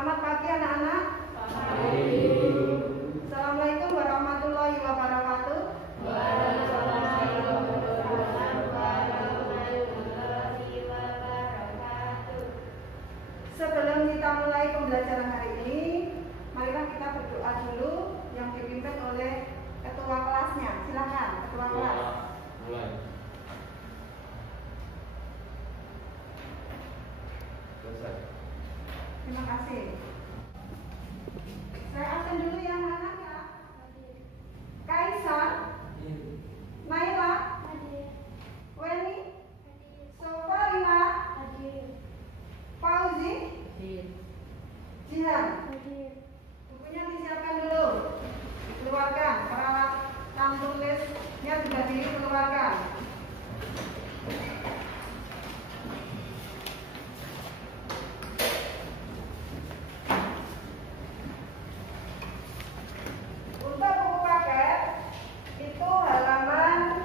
Selamat pagi anak-anak. Assalamualaikum warahmatullahi wabarakatuh. Sebelum kita mulai pembelajaran hari ini, marilah kita berdoa dulu yang dipimpin oleh ketua kelasnya. Silakan ketua kelas. Mulai. Selesai. Terima kasih. Saya absen dulu ya anak-anak ya. Kaisar, Naila, Weni, Sofarina, Fauzi, Jihan. Bukunya disiapkan dulu, dikeluarkan. Peralatan tulisnya juga dikeluarkan. Untuk buku paket itu halaman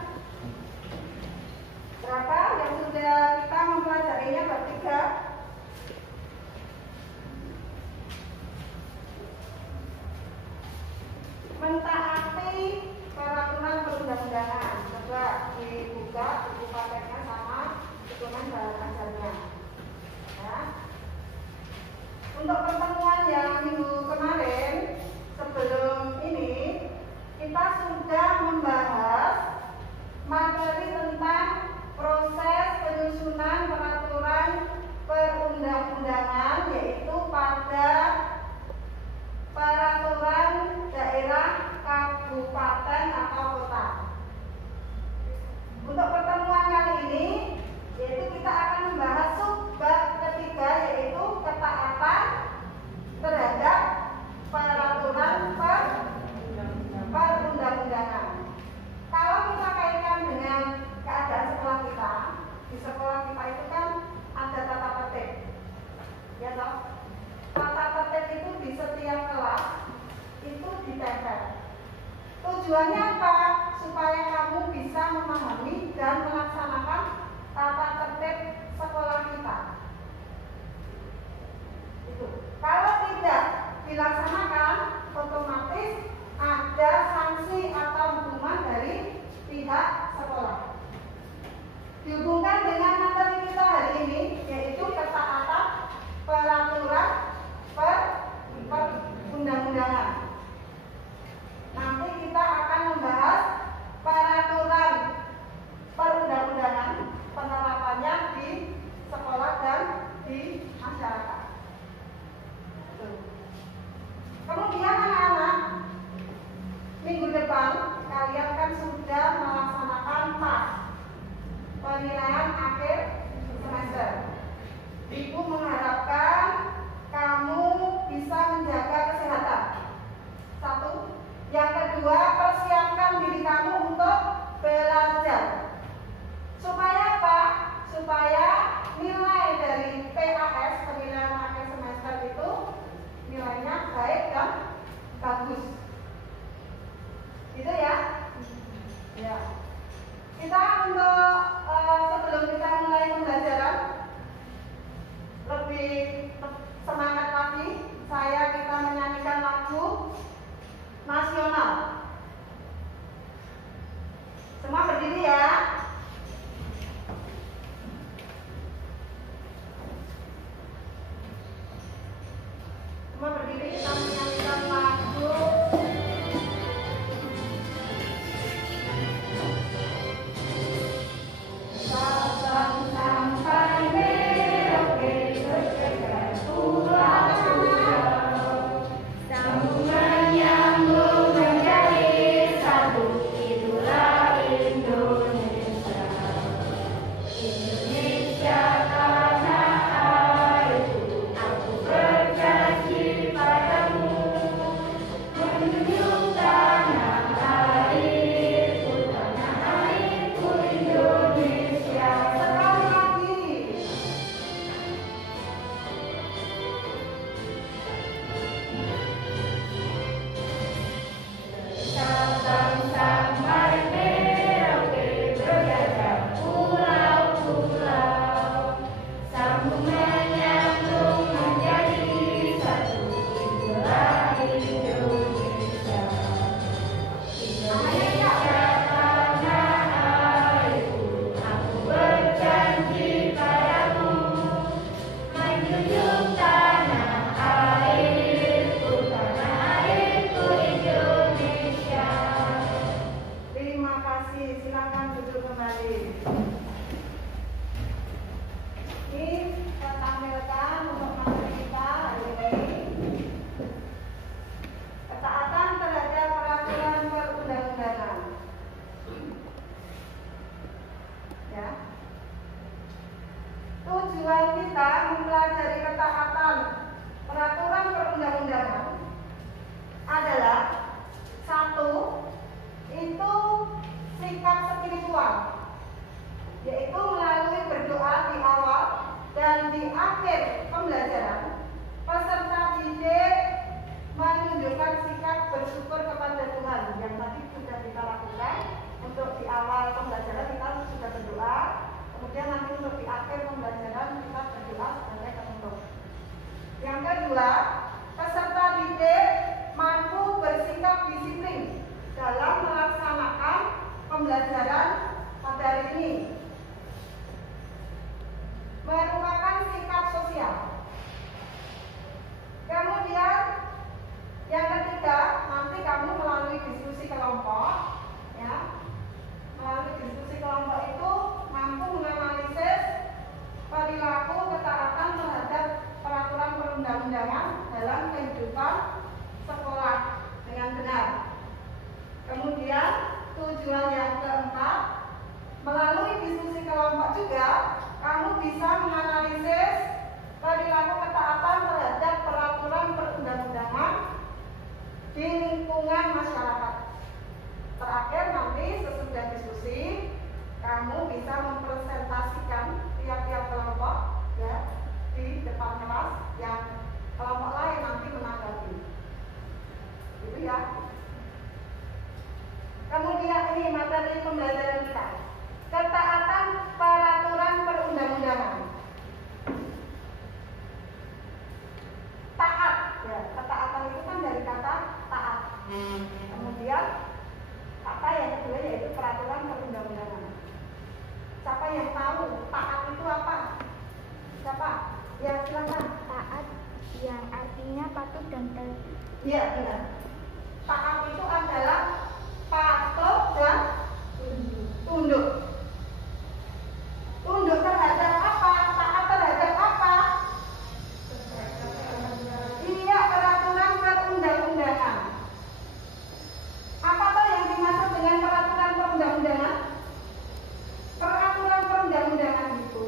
berapa yang sudah kita mempelajarinya bab 3? Mentaati peraturan perundang-undangan. Coba dibuka buku paketnya sama dokumen belajarnya. Ya. Untuk pertemuan yang minggu kemarin, sebelum ini kita sudah membahas materi tentang proses penyusunan peraturan perundang-undangan, yaitu pada peraturan daerah, kabupaten atau kota. Untuk pertemuan kali ini, yaitu kita akan membahas subbab ketiga, yaitu ketaatan terhadap peraturan perundang-undangan. Kalau kita kaitkan dengan keadaan sekolah kita, di sekolah kita itu kan ada tata tertib, ya toh? Tata tertib itu di setiap kelas itu ditempel. Tujuannya apa? Supaya kamu bisa memahami dan melaksanakan tata tertib sekolah kita. Itu. Kalau tidak dilaksanakan, otomatis ada sanksi atau hukuman dari pihak sekolah. Dihubungkan dengan materi kita hari ini, yaitu ketaatan peraturan perundang-undangan. Nanti kita akan membahas peraturan perundang-undangan, penerapannya di sekolah dan di masyarakat. Kemudian anak-anak, minggu depan kalian kan sudah melaksanakan PAS, penilaian akhir semester. Ibu mengharapkan kamu bisa menjaga kesehatan. Satu. Yang kedua, persiapkan diri kamu untuk belajar. Supaya apa? Supaya nilai dari PAS, penilaian akhir semester itu nilainya baik dan bagus. Gitu ya? Ya. Kita untuk sebelum kita mulai pembelajaran lebih semangat lagi, kita menyanyikan lagu nasional. Semua berdiri ya. Semua berdiri, kita menyanyikan lagu Sabang sampai Merauke bergerak pulang sambungan nyambung menjadi satu, itulah Indonesia. Indonesia tanah airku, aku berjanji padamu kedua, peserta didik mampu bersikap disiplin dalam melaksanakan pembelajaran pada hari ini. Merupakan sikap sosial. Kemudian yang ketiga, nanti kamu melalui diskusi kelompok, ya. Melalui diskusi kelompok itu mampu menganalisis perilaku ketaatan terhadap peraturan perundang-undangan dalam kehidupan sekolah dengan benar. Kemudian tujuan yang keempat, melalui diskusi kelompok juga kamu bisa menganalisis perilaku ketaatan terhadap peraturan perundang-undangan di lingkungan masyarakat. Terakhir nanti sesudah diskusi kamu bisa mempresentasikan tiap-tiap kelompok, ya, di depan kelas yang kelompok lain nanti menanggapi. Itu ya. Kemudian ini materi pembelajaran kita. Ketaatan peraturan perundang-undangan. Taat, ya, ketaatan itu kan dari kata taat. Kemudian apa yang kedua yaitu peraturan perundang-undangan. Siapa yang tahu taat itu apa? Siapa? Ya, silakan. Taat yang artinya patuh dan taat. Iya, benar. Taat itu adalah patuh dan tunduk. Tunduk terhadap apa? Taat terhadap apa? Iya, peraturan perundang-undangan. Apa yang dimaksud dengan peraturan perundang-undangan? Peraturan perundang-undangan itu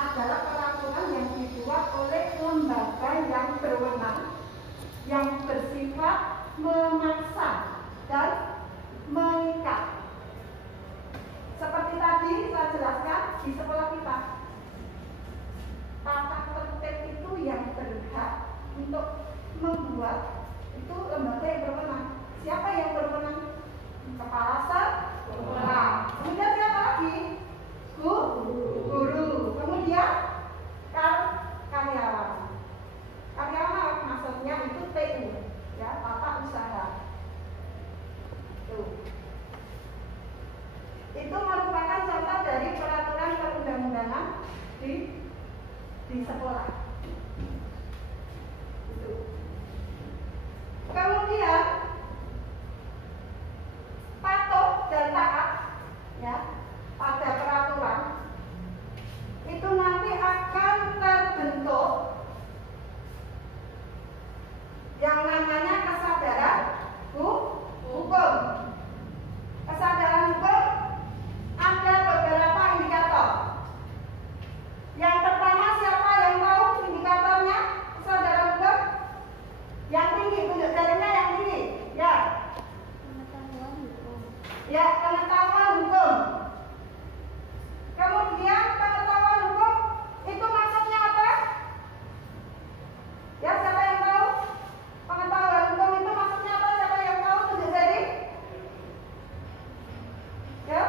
adalah peraturan yang dibuat oleh lembaga yang berwenang, yang bersifat memaksa dan mengikat. Seperti tadi saya jelaskan di sekolah kita, tata tertib itu yang berhak untuk membuat itu lembaga yang berwenang. Siapa yang berwenang? Kepala sekolah. Kemudian siapa lagi? Guru. Kemudian karyawan. Karyawan maksudnya itu TU, ya, tata usaha. Tuh. Itu merupakan contoh dari peraturan perundang-undangan di sekolah. Itu. Kemudian patuh dan taat, ya, pada peraturan itu nanti akan terbentuk yang namanya kesadaran hukum. Kesadaran hukum ada beberapa indikator. Yang pertama, siapa yang tahu indikatornya kesadaran hukum? Yang tinggi, tunjuk jarinya yang tinggi. Ya. Pengetahuan hukum. Ya, pengetahuan hukum. Kemudian pengetahuan hukum itu maksudnya apa? Ya, siapa yang tahu? Pengetahuan hukum itu maksudnya apa? Siapa yang tahu? Tunjuk jari. Ya.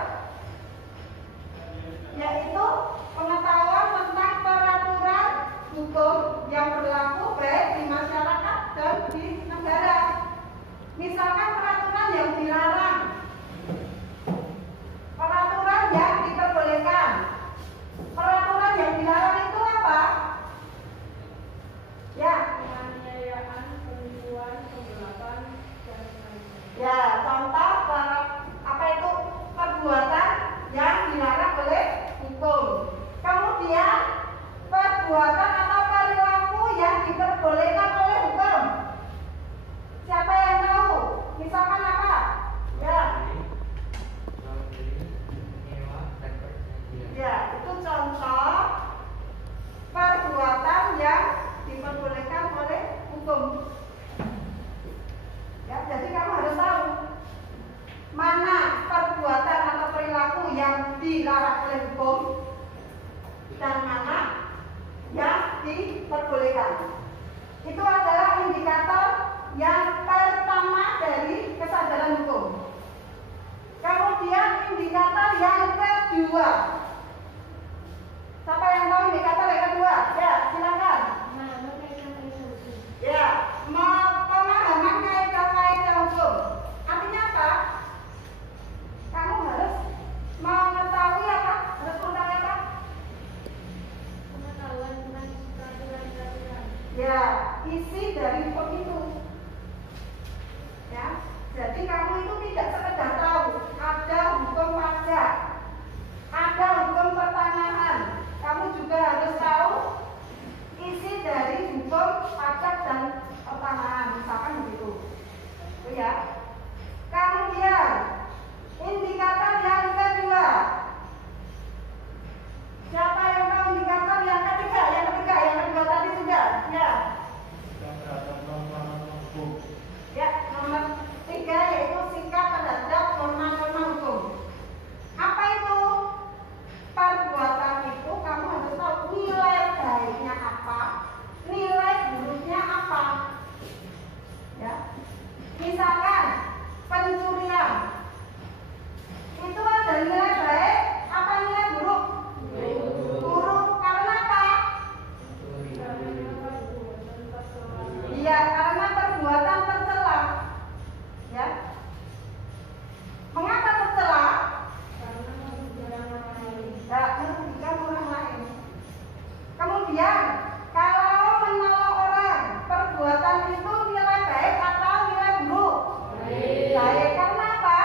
Yaitu pengetahuan tentang peraturan hukum yang berlaku baik di masyarakat dan di negara. Misalkan peraturan yang dilarang, peraturan yang diperbolehkan. Peraturan yang dilarang itu apa? Ya, penganiayaan, penipuan, penggelapan, dan lain-lain. ya, contoh apa itu perbuatan yang dilarang oleh hukum. Kemudian perbuatan atau perilaku yang diperbolehkan oleh hukum. Siapa yang tahu? Misalkan apa? Ya. Ya, itu contoh perbuatan yang diperbolehkan oleh hukum. Ya, jadi kamu harus tahu mana perbuatan atau perilaku yang dilarang oleh hukum dan mana yang diperbolehkan. Itu adalah indikator yang pertama dari kesadaran hukum. Kemudian indikator yang kedua. Siapa yang tahu indikator yang kedua? Ya, silakan. Nah, berkaitan Ya, isi dari hukum itu. Ya, jadi kamu itu tidak sekedar tahu ada hukum pajak, ada hukum pertanahan. Kamu juga harus tahu isi dari hukum pajak dan pertanahan, misalkan begitu. Itu ya. Kemudian indikator yang kedua. Siapa yang tahu indikator yang ketiga? Yang kedua tadi sudah. Ya. Ya, nomor 3 yaitu sikap terhadap norma-norma hukum. Apa itu? Perbuatan itu kamu harus tahu nilai baiknya apa, nilai buruknya apa. Ya. Misalkan pencurian itu ada nilai baik apa nilai buruk? Buruk karena apa? Iya, karena perbuatan tercela. Ya. Mengapa tercela? Tidak merugikan orang lain. Kemudian kalau menolong orang, perbuatan itu nilai baik atau nilai buruk? Baik. Karena apa?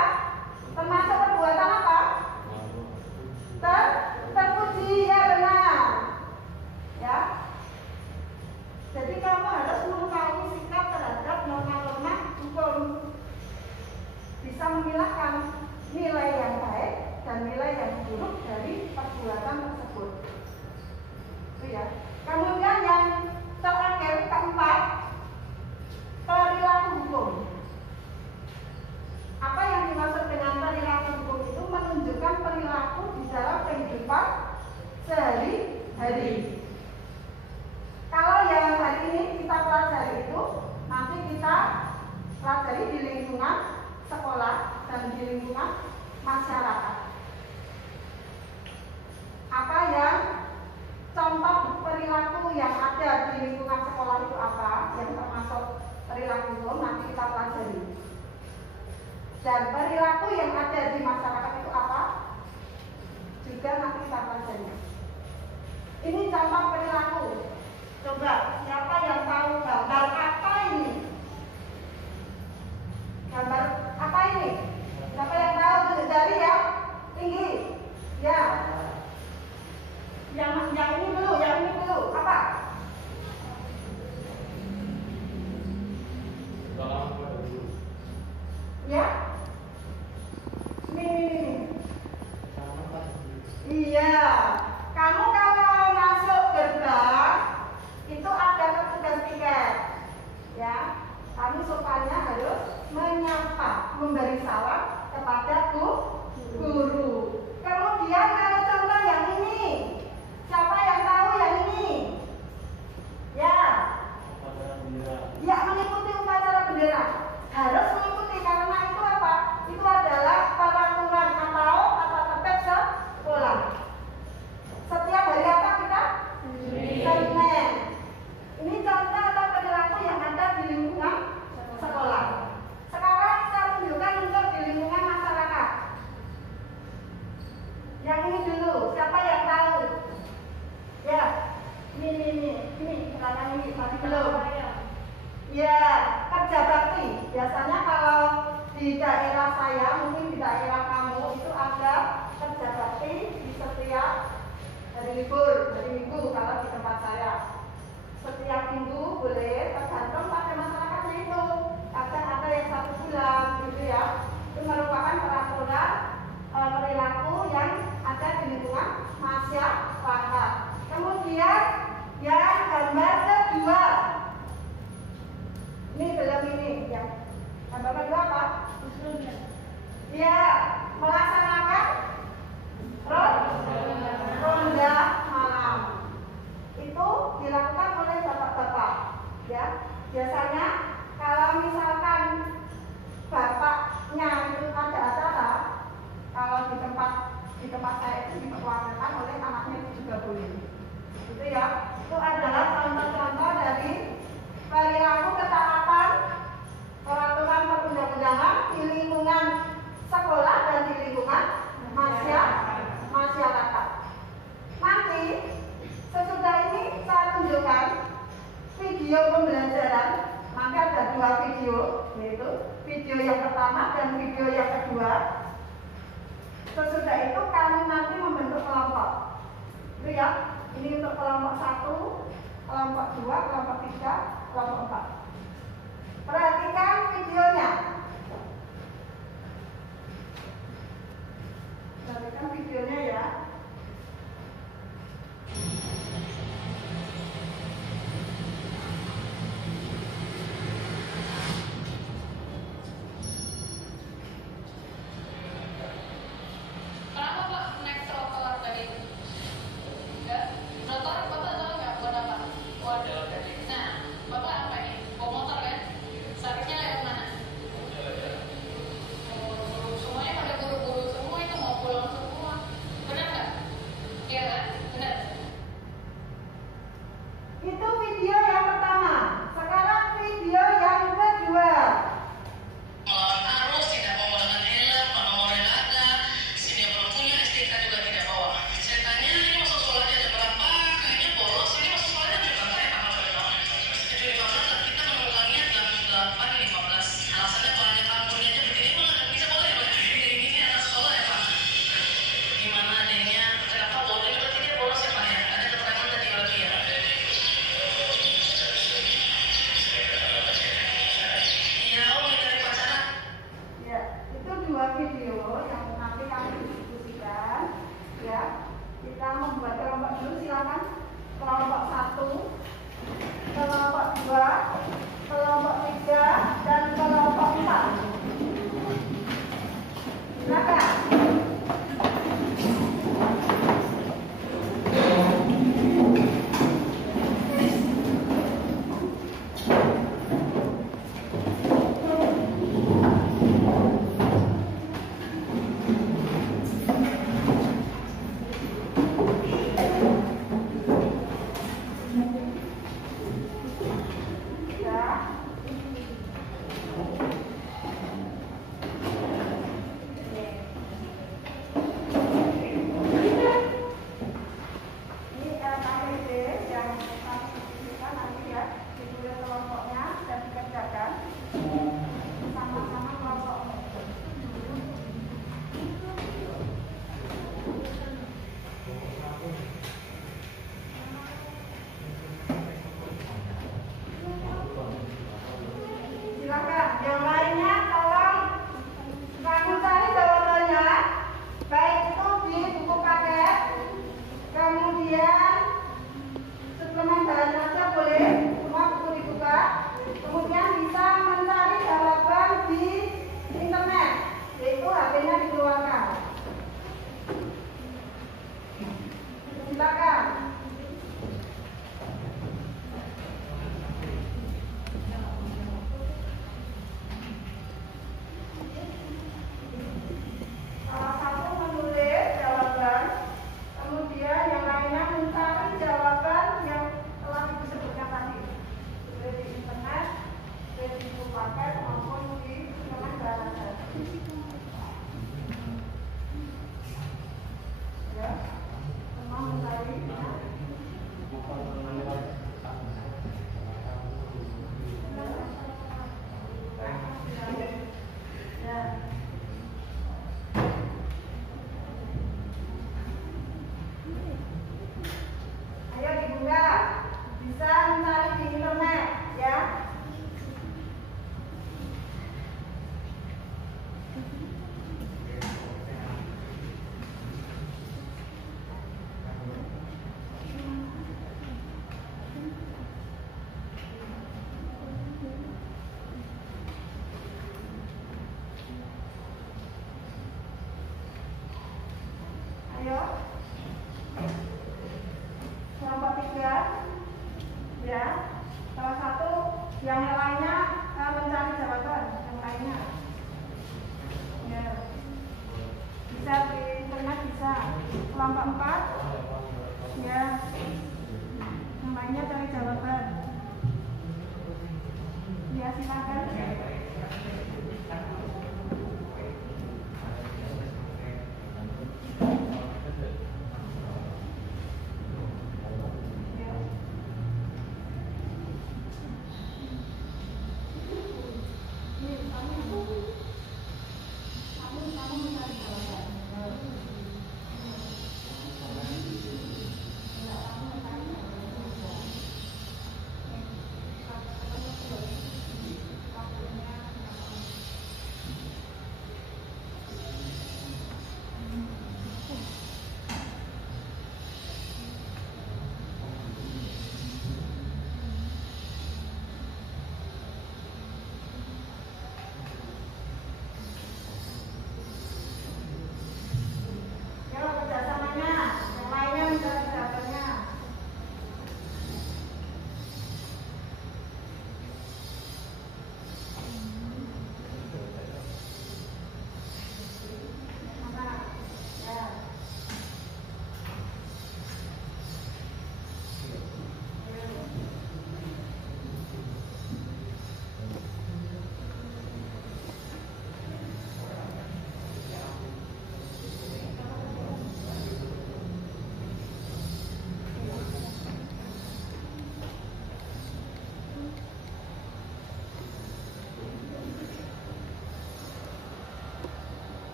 Termasuk perbuatan apa? Terpuji, ya benar. Ya. Jadi kamu harus mengetahui sikap terhadap norma-norma hukum. Bisa memilahkan nilai yang baik dan nilai yang buruk dari perbuatan tersebut. Itu ya. Kemudian yang terakhir keempat, perilaku hukum. Apa yang dimaksud dengan perilaku hukum itu menunjukkan perilaku di dalam kehidupan sehari-hari. Kalau yang hari ini kita pelajari itu nanti kita pelajari di lingkungan sekolah dan di lingkungan masyarakat. Apa yang contoh perilaku yang ada di lingkungan sekolah itu apa? Yang termasuk perilaku hukum nanti kita pelajari. Dan perilaku yang ada di masyarakat itu apa? Juga nanti kita pelajari. Ini contoh perilaku. Coba, siapa yang tahu gambar apa ini? Gambar apa ini? Siapa yang tahu? Tunjuk jari ya. Tinggi. Ya. Yang ini dulu. Apa? Ya. Ini. Iya. Kamu kalau masuk gerbang itu ada petugas tiket, ya. Kamu sopannya harus menyapa, memberi salam kepada guru. Kemudian kalau contoh yang ini, siapa yang tahu yang ini? Ya. Ya, mengikuti upacara bendera. Harus mengikuti karena itu apa? Itu adalah peraturan atau tata tertib sekolah. Setiap hari apa kita? Senin. Ini contoh atau perilaku yang ada di lingkungan sekolah. Sekarang saya tunjukkan untuk di lingkungan masyarakat. Yang ini dulu, siapa yang tahu? Ya, ini belakang ini, tadi belum. Ya, kerja bakti. Biasanya kalau di daerah saya, mungkin di daerah kamu itu ada kerja bakti di setiap hari Minggu kalau di tempat saya. Setiap minggu boleh, tergantung pada masyarakatnya itu. Kadang ada yang 1 bulan gitu ya. Itu merupakan peraturan perilaku yang ada di lingkungan masyarakat. Kemudian yang gambar kedua. Ini belum ini ya. Gambar kedua apa? Ya, melaksanakan ronda malam. Itu dilakukan oleh bapak-bapak. video pembelajaran. Nanti ada 2 video, yaitu video yang pertama dan video yang kedua. Sesudah itu kami nanti membentuk kelompok. Itu ya, ini untuk kelompok 1, kelompok 2, kelompok 3, kelompok 4. Perhatikan videonya. Perhatikan videonya ya. Kenapa Pak naik trotoar tadi? Enggak? Trotoar Bapak tahu nggak buat apa? Waduh. Nah, Bapak apa ini? Bawa motor kan? Seharusnya lewat mana? Oh, semuanya pada buru-buru semua itu mau pulang semua. Benar nggak? Iya kan? Benar. Itu video yang pertama. Sekarang video yang kedua. Melawan arus, tidak mau menggunakan helm, nomornya nggak ada, sini belum punya, STNK juga tidak bawa. Saya tanya, ini masuk sekolahnya jam berapa? Kayaknya bolos, ini masuk sekolahnya jam berapa ya Pak? Jam 15 dan kita menulangnya jam 8.15. Alasannya soalnya kampungnya aja begini, Pak, nggak bisa boleh ya Pak? Ini anak sekolah ya Pak? Gimana adanya? Kenapa bolos? Berarti dia bolos ya Pak ya? Ada keterangan tadi berarti ya? Iya, oh mulai dari pacaran. Ya, itu 2 video yang nanti kami diskusikan. Ya, kita membuat kelompok dulu, silakan. Kelompok 1, kelompok 2, kelompok 3, dan kelompok 4. Silakan. Ya. Ini KPD yang kami diskusikan nanti ya, ditulis kelompoknya dan dikerjakan sama-sama kelompok. Silakan, yang lainnya tolong kamu cari jawabannya, baik itu di buku paket, kemudian suplemen bahan aja boleh, semua buku dibuka, kemudian bisa mencari jawaban di internet, yaitu HP-nya dikeluarkan. Silakan. Salah satu menulis jawaban, kemudian yang lainnya mencari jawaban yang telah Ibu sebutkan tadi. Boleh di internet, boleh di buku paket maupun di suplemen bahan aja. Ya, semua mencari. Ya. Ayo dibuka, bisa mencari di internet ya. Ayo. Kelompok 3 ya, salah satu yang lainnya mencari jawaban yang lainnya ya, bisa di internet, bisa. Kelompok 4 ya, yang lainnya cari jawaban ya, silakan. Ya.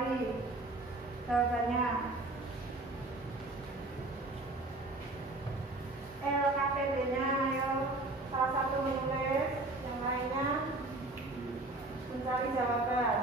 cari jawabannya. LKPD-nya, ayo salah satu menulis, yang lainnya mencari jawaban.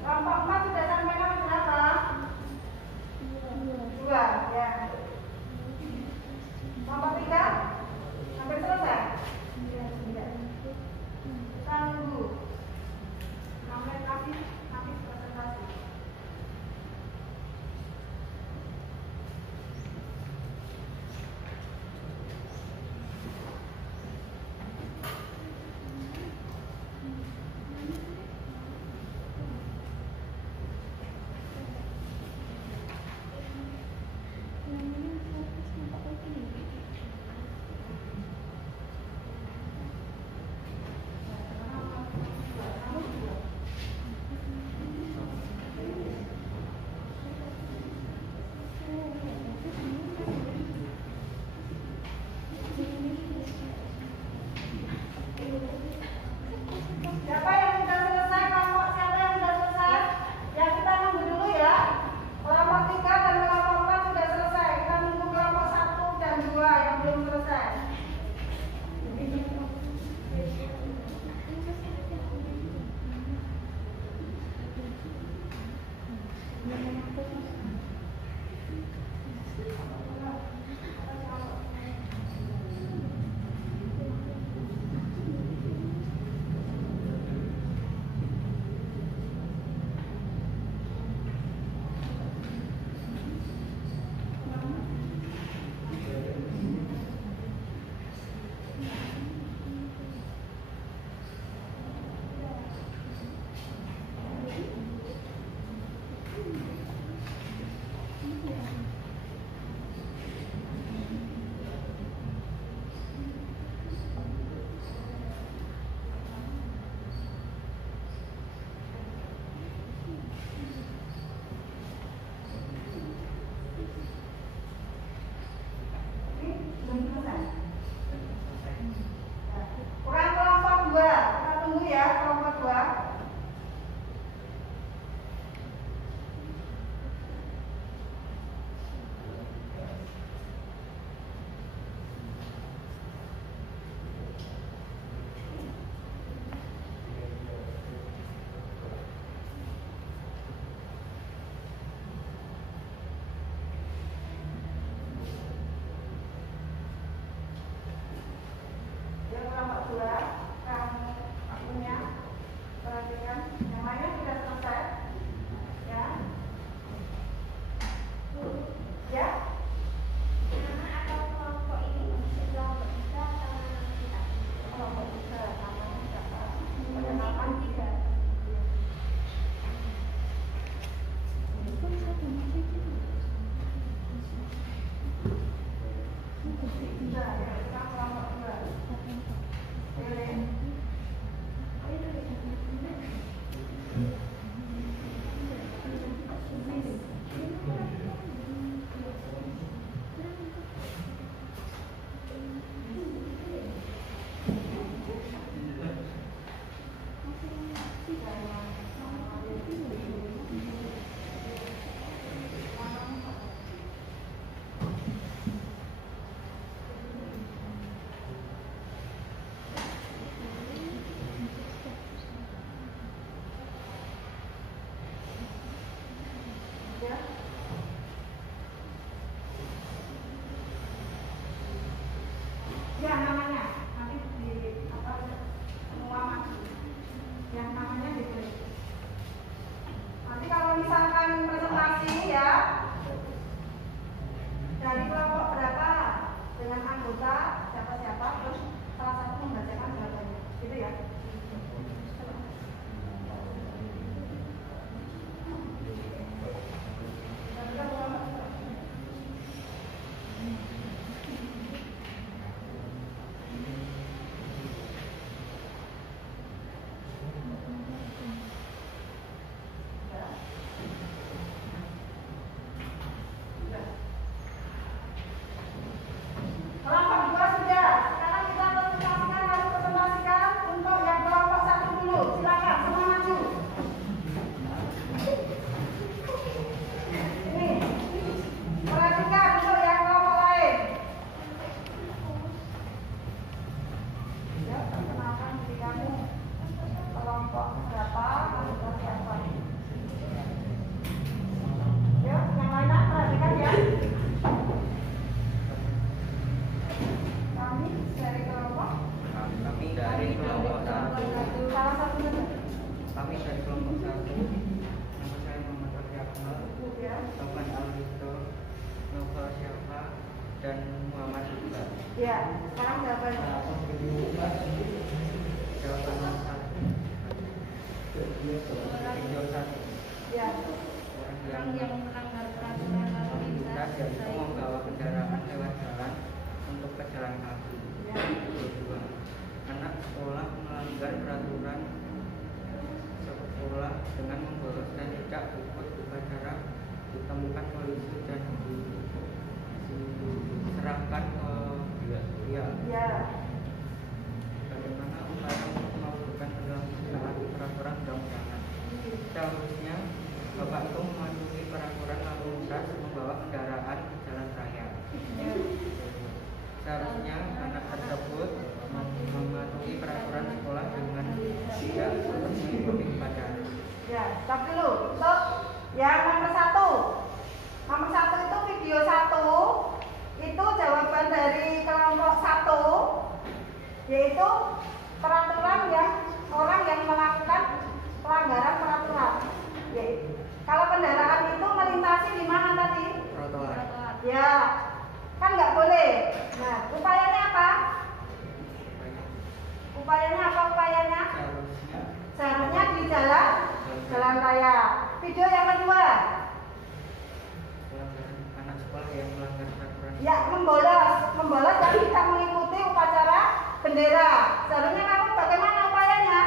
Kelompok 4 sudah sampai nomor berapa? 2, ya. Kelompok 3 hampir selesai? Kita nunggu 6 menit lagi habis presentasi. Siapa yang sudah selesai? Kelompok siapa yang sudah selesai? Ya kita nunggu dulu ya. Kelompok 3 dan kelompok 4 sudah selesai. Kita nunggu kelompok 1 dan 2 yang belum selesai. Ya. Ya namanya nanti di apa semua maju. Ya namanya ditulis. Nanti kalau misalkan presentasi ya dari kelompok berapa dengan anggota siapa-siapa terus salah satu membacakan jawabannya, gitu ya. Kelompok 2 sudah. Sekarang kita presentasikan lalu presentasikan untuk yang kelompok 1 dulu. Silakan semua maju. Ini perhatikan untuk yang kelompok lain. Ya, perkenalkan diri kamu. Kelompok berapa? Anggota siapa? Ya, yang lainnya perhatikan ya. Kami dari kelompok. Kami dari kelompok 1. Salah satu saja. Kami dari kelompok 1. Nama saya Muhammad Raffi Akmal, Ya. Taufan Alito, Nova Syafa, dan Muhammad Iqbal. Ya, sekarang jawabannya. Jawaban 1. Video 1. Ya. Orang yang melanggar peraturan lalu lintas yaitu membawa kendaraan lewat jalan untuk pejalan kaki. Ya. Kedua, anak sekolah melanggar peraturan sekolah dengan membolos dan tidak ikut upacara, ditemukan polisi dan diserahkan ke dia. Ya. Bagaimana upaya untuk melakukan taati peraturan undang-undangan? Seharusnya Bapak itu mematuhi peraturan lalu lintas membawa kendaraan ke jalan raya. Seharusnya anak tersebut mematuhi peraturan sekolah dengan tidak mengikuti upacara. Ya, stop dulu. Untuk yang nomor 1. Nomor 1 itu video 1. Itu jawaban dari kelompok 1, yaitu peraturan yang orang yang melakukan pelanggaran peraturan. Yaitu kalau kendaraan itu melintasi di mana tadi? Trotoar. Ya, kan nggak boleh. Nah, upayanya apa? Upayanya apa upayanya? Seharusnya di jalan raya. Video yang kedua. Anak sekolah yang melanggar peraturan. Ya, membolos dan tidak mengikuti upacara bendera. Seharusnya kamu bagaimana upayanya?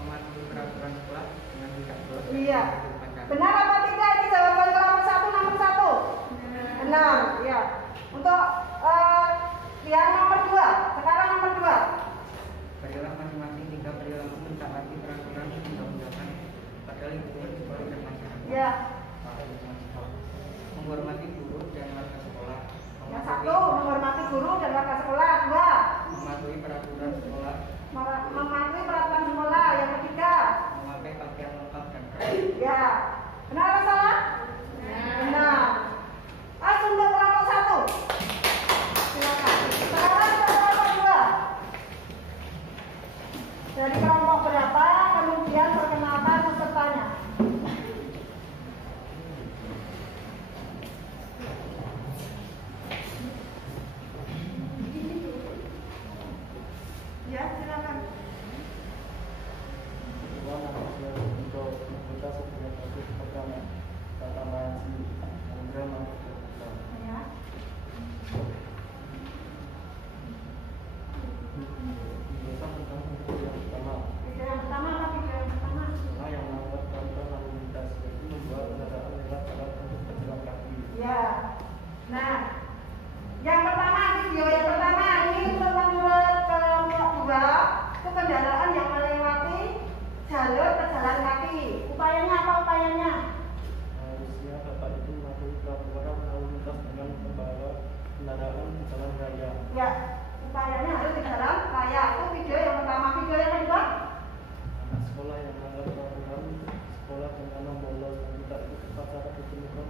Mematuhi peraturan sekolah dengan tidak bolos. Iya. Benar apa tidak? Ini jawaban kelompok 1 nomor 1. Benar, ya. Untuk yang nomor 2. Sekarang nomor 2. Berilah masing-masing 3 perilaku mentaati peraturan undang-undangan pada lingkungan sekolah dan masyarakat. Ya. Menghormati guru dan warga sekolah. Yang 1 menghormati guru dan warga sekolah. 2 Mematuhi peraturan sekolah. mematuhi peraturan sekolah. Yang ketiga. Memakai pakaian lengkap dan rapi. Ya. Benar atau salah? Benar. Langsung ke kelompok 1. Silakan. Sekarang ke kelompok 2. Dari kelompok berapa, kemudian perkenalkan pesertanya. Ya, silakan. Untuk anggota 9 Agustus dapat ditemukan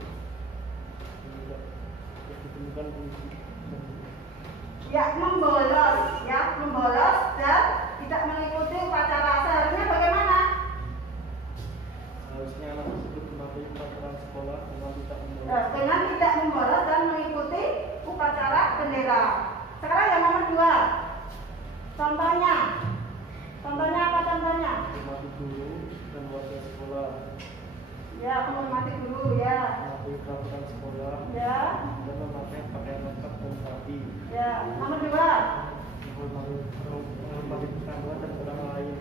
kunci. Ya, membolos dan tidak mengikuti upacara. Seharusnya bagaimana? Seharusnya anak tersebut mematuhi peraturan sekolah Dengan tidak membolos dan mengikuti upacara bendera. Sekarang yang nomor 2. Contohnya apa contohnya? mematuhi guru dan warga sekolah, Ya, menghormati guru ya. mematuhi peraturan sekolah, Ya, dan memakai pakaian lengkap dan rapi, ya. Nomor 2. menghormati tetangga dan orang lain,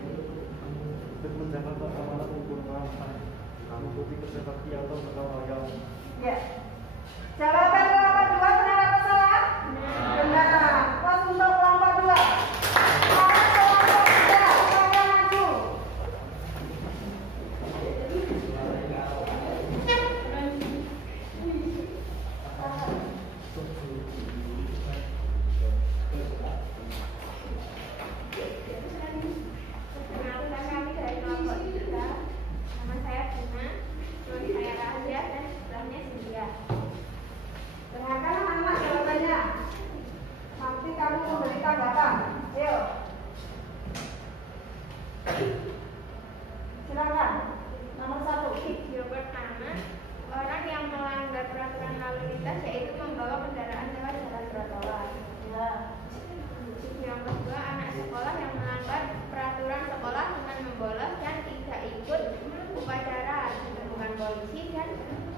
dan menjaga keamanan lingkungan, mengikuti kerja bakti atau gotong royong. Ya. Jawaban kelompok 2 benar apa salah? Benar. Pos untuk kelompok 2. Kelompok 3, saya maju. Perkenalkan kami dari kelompok 3. Nama saya Bima, teman saya Rahasia dan sebelahnya Cynthia. Dengarkan anak-anak jawabannya. Nanti kamu memberi tanggapan. Ayo. Silakan. Nomor 1. Video pertama, orang yang melanggar peraturan lalu lintas yaitu membawa kendaraan lewat jalan trotoar. Ya. Video yang kedua, anak sekolah yang melanggar peraturan sekolah dengan membolos dan tidak ikut upacara ditemukan polisi dan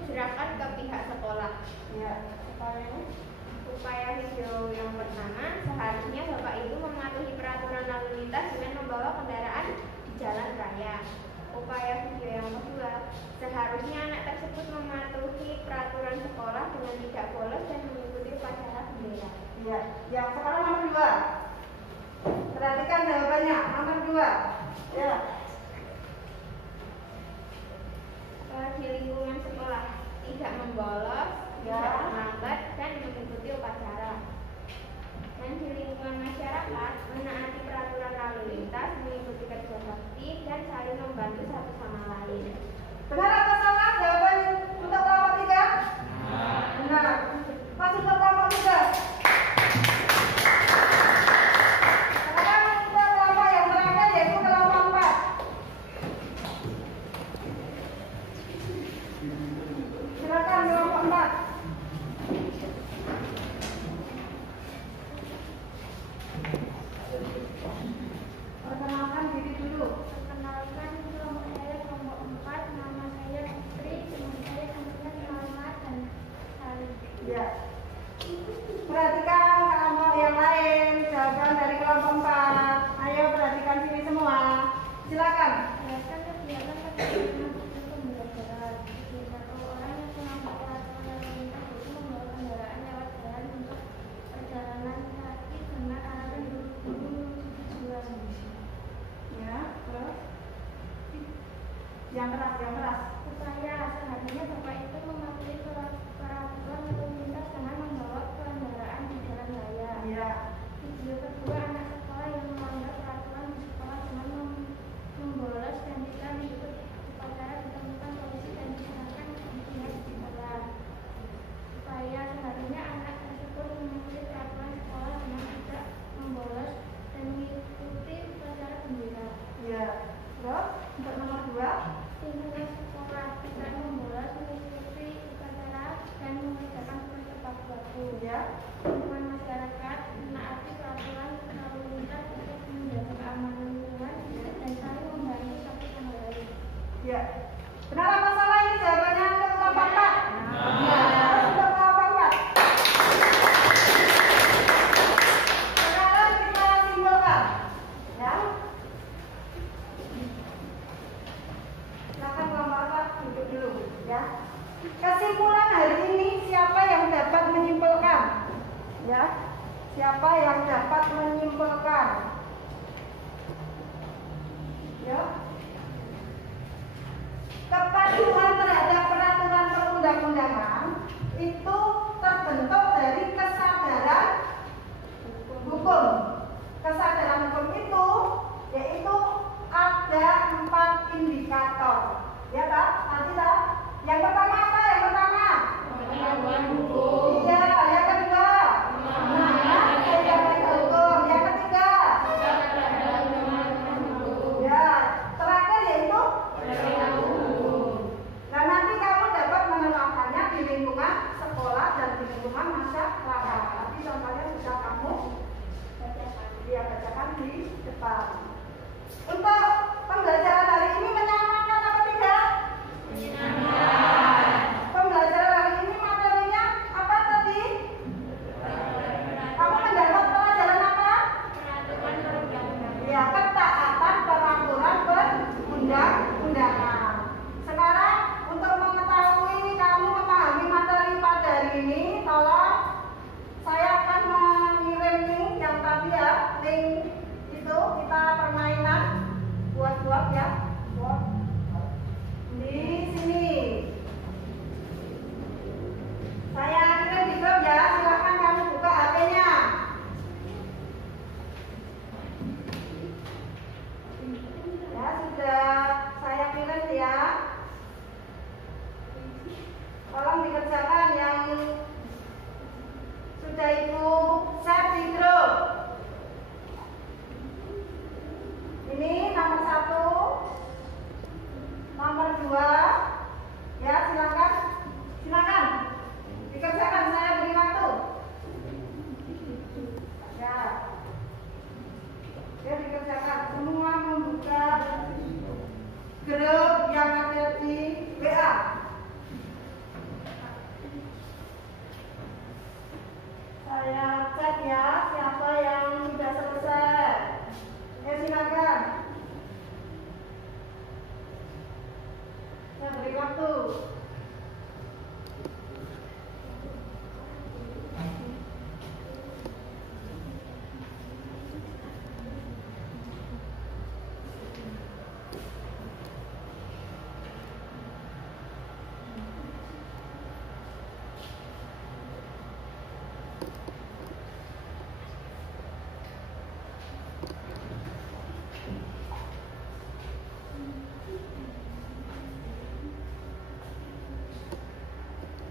serahkan ke pihak sekolah. Ya. Upaya video yang pertama, seharusnya Bapak Ibu mematuhi peraturan lalu lintas dengan membawa kendaraan di jalan raya. Upaya video yang kedua, seharusnya anak tersebut mematuhi peraturan sekolah dengan tidak bolos dan mengikuti upacara bendera. Ya. Yang sekarang nomor 2. Perhatikan jawabannya. Nomor 2. Ya. Di lingkungan sekolah, tidak membolos, Ya. tidak terlambat, dan mengikuti upacara. Dan di lingkungan masyarakat, menaati peraturan lalu lintas, mengikuti kerja bakti, dan saling membantu satu sama lain. Benar atau salah jawaban untuk kelompok 3? Benar. Pas untuk kelompok 3. Sekarang untuk kelompok yang terakhir yaitu kelompok 4. Silakan kelompok 4. Perkenalkan diri dulu. Perkenalkan, kelompok saya kelompok 4, nama saya Putri, teman saya namanya Selamat dan Sari. Ya. Perhatikan kelompok yang lain, jawaban dari kelompok 4. Ayo perhatikan sini semua. Silakan. Jelaskan kegiatan kegiatan pembelajaran. Satu orang yang melanggar peraturan lalu lintas itu membawa kendaraan lewat jalan untuk perjalanan kaki dengan alasan buru-buru menuju tujuan. Ya, terus. Yang keras. Upaya seharusnya Bapak itu mematuhi peraturan lalu lintas dengan membawa kendaraan di jalan raya. Ya. Video kedua, anak sekolah yang melanggar peraturan di sekolah dengan membolos dan tidak mengikuti upacara ditemukan polisi dan diserahkan ke pihak sekolah. Upaya seharusnya anak tersebut mengikuti peraturan sekolah dengan tidak membolos dan mengikuti upacara bendera. Ya. Terus untuk nomor 2. Lingkungan sekolah tidak membolos, mengikuti upacara dan mengerjakan tugas tepat waktu. Ya. Lingkungan masyarakat menaati peraturan lalu lintas untuk menjaga keamanan lingkungan dan saling membantu satu sama lain. Ya. Benar apa salah ini jawabannya untuk kelompok 4? Benar. Untuk kelompok 4. Sekarang kita simpulkan. Ya. Silakan kelompok 4 duduk dulu, ya. Kesimpulan hari ini siapa yang dapat menyimpulkan? Ya. Siapa yang dapat menyimpulkan? Ya. Kepatuhan terhadap peraturan perundang-undangan itu terbentuk dari kesadaran hukum. Kesadaran hukum itu yaitu ada 4 indikator. Ya, Pak? Tadi, Pak. Yang pertama apa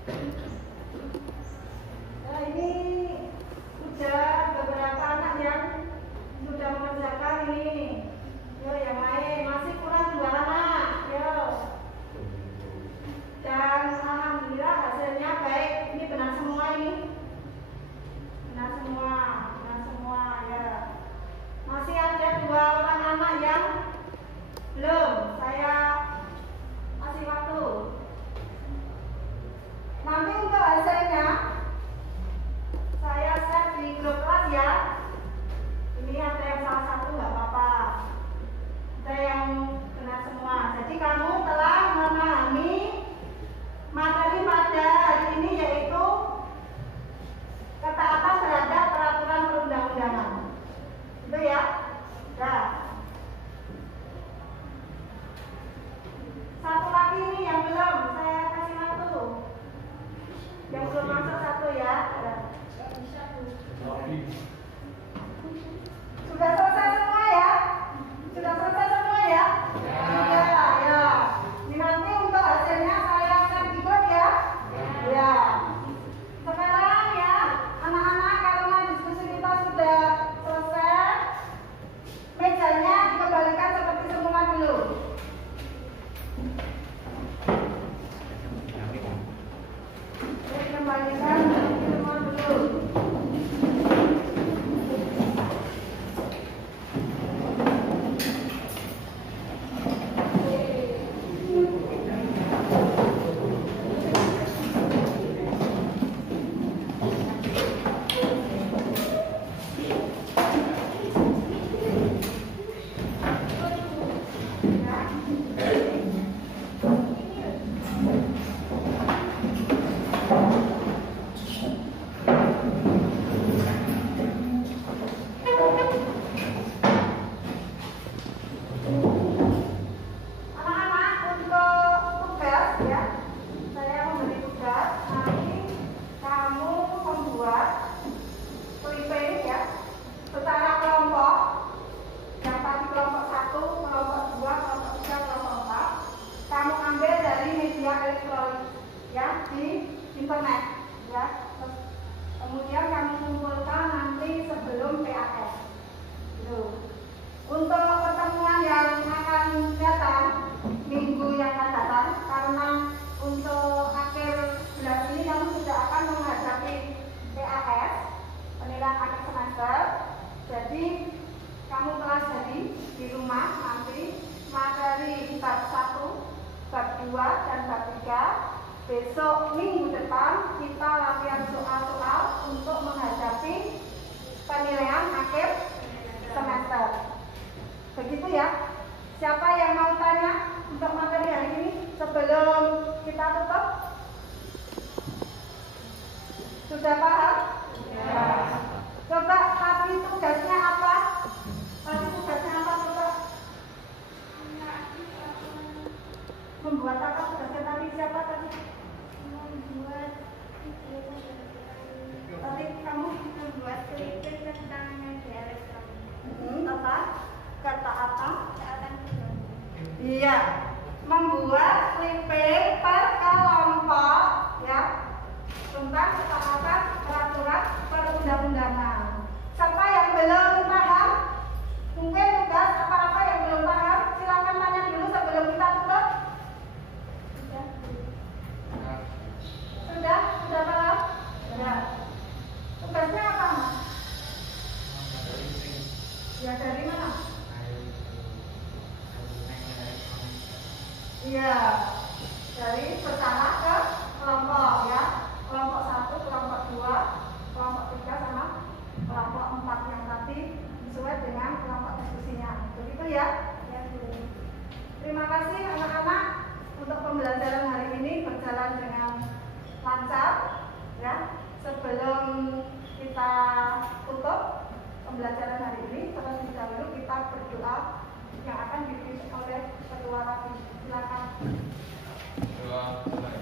Nah, ini sudah beberapa anak yang sudah mengerjakan ini. Yo, yang lain masih kurang 2 anak. Yo. Dan alhamdulillah hasilnya baik. Ini benar semua ini. Benar semua ya. Masih ada 2 orang anak yang belum. Saya kasih waktu. Nanti untuk hasilnya saya share di grup kelas ya. Ini ada yang salah satu nggak apa-apa. Ada yang benar semua. Jadi kamu telah memahami materi pada hari ini yaitu ketaatan terhadap peraturan perundang-undangan. Itu ya. Nah. Satu lagi ini yang belum saya kasih waktu. Yang belum masuk 1 ya. Sudah selesai semua ya? Sudah selesai semua ya? Ya. Ini nanti untuk hasilnya saya share di grup ya? Ya. Sekarang ya, anak-anak karena diskusi kita sudah selesai, mejanya dikembalikan seperti semula dulu. Dikembalikan seperti semula dulu. Besok minggu depan kita latihan soal-soal untuk menghadapi penilaian akhir semester. Begitu ya. Siapa yang mau tanya untuk materi hari ini sebelum kita tutup? Sudah paham? Ya. Coba tadi tugasnya apa? Coba? Membuat apa tugasnya tadi? Siapa tadi? Tadi kamu membuat klipin tentang media elektronik. Apa? Ketaatan? Iya. Membuat klipin per kelompok ya tentang ketaatan peraturan perundang-undangan. Siapa yang belum paham? Mungkin tugas apa-apa yang belum paham? Silakan tanya dulu sebelum kita tutup. Sudah paham? Ya. Tugasnya apa, Mas? Ya, dari mana? Iya, dari secara ke kelompok ya. Kelompok 1, kelompok 2, kelompok 3 sama kelompok 4 yang tadi sesuai dengan kelompok diskusinya. Begitu ya? Ya, Bu. Terima kasih anak-anak untuk pembelajaran hari ini berjalan dengan lancar ya. Sebelum kita tutup pembelajaran hari ini, terlebih dahulu kita berdoa yang akan dipimpin oleh ketua lagi. Silakan. Doa mulai.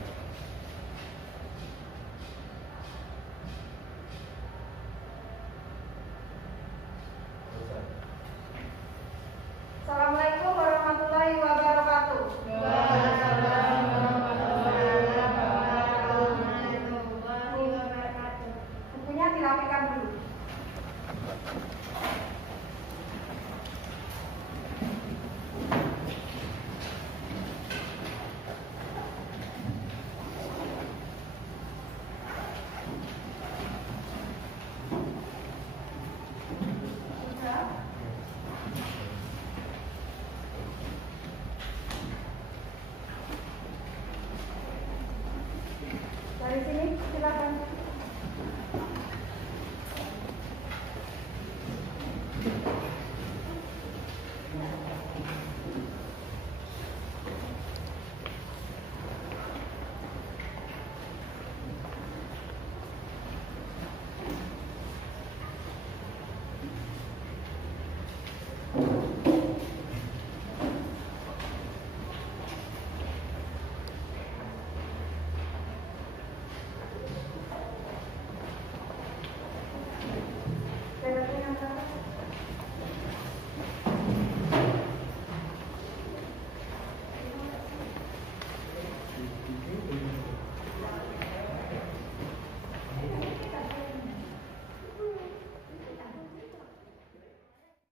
Assalamualaikum warahmatullahi wabarakatuh. Waalaikumsalam warahmatullahi wabarakatuh. Dari sini silakan.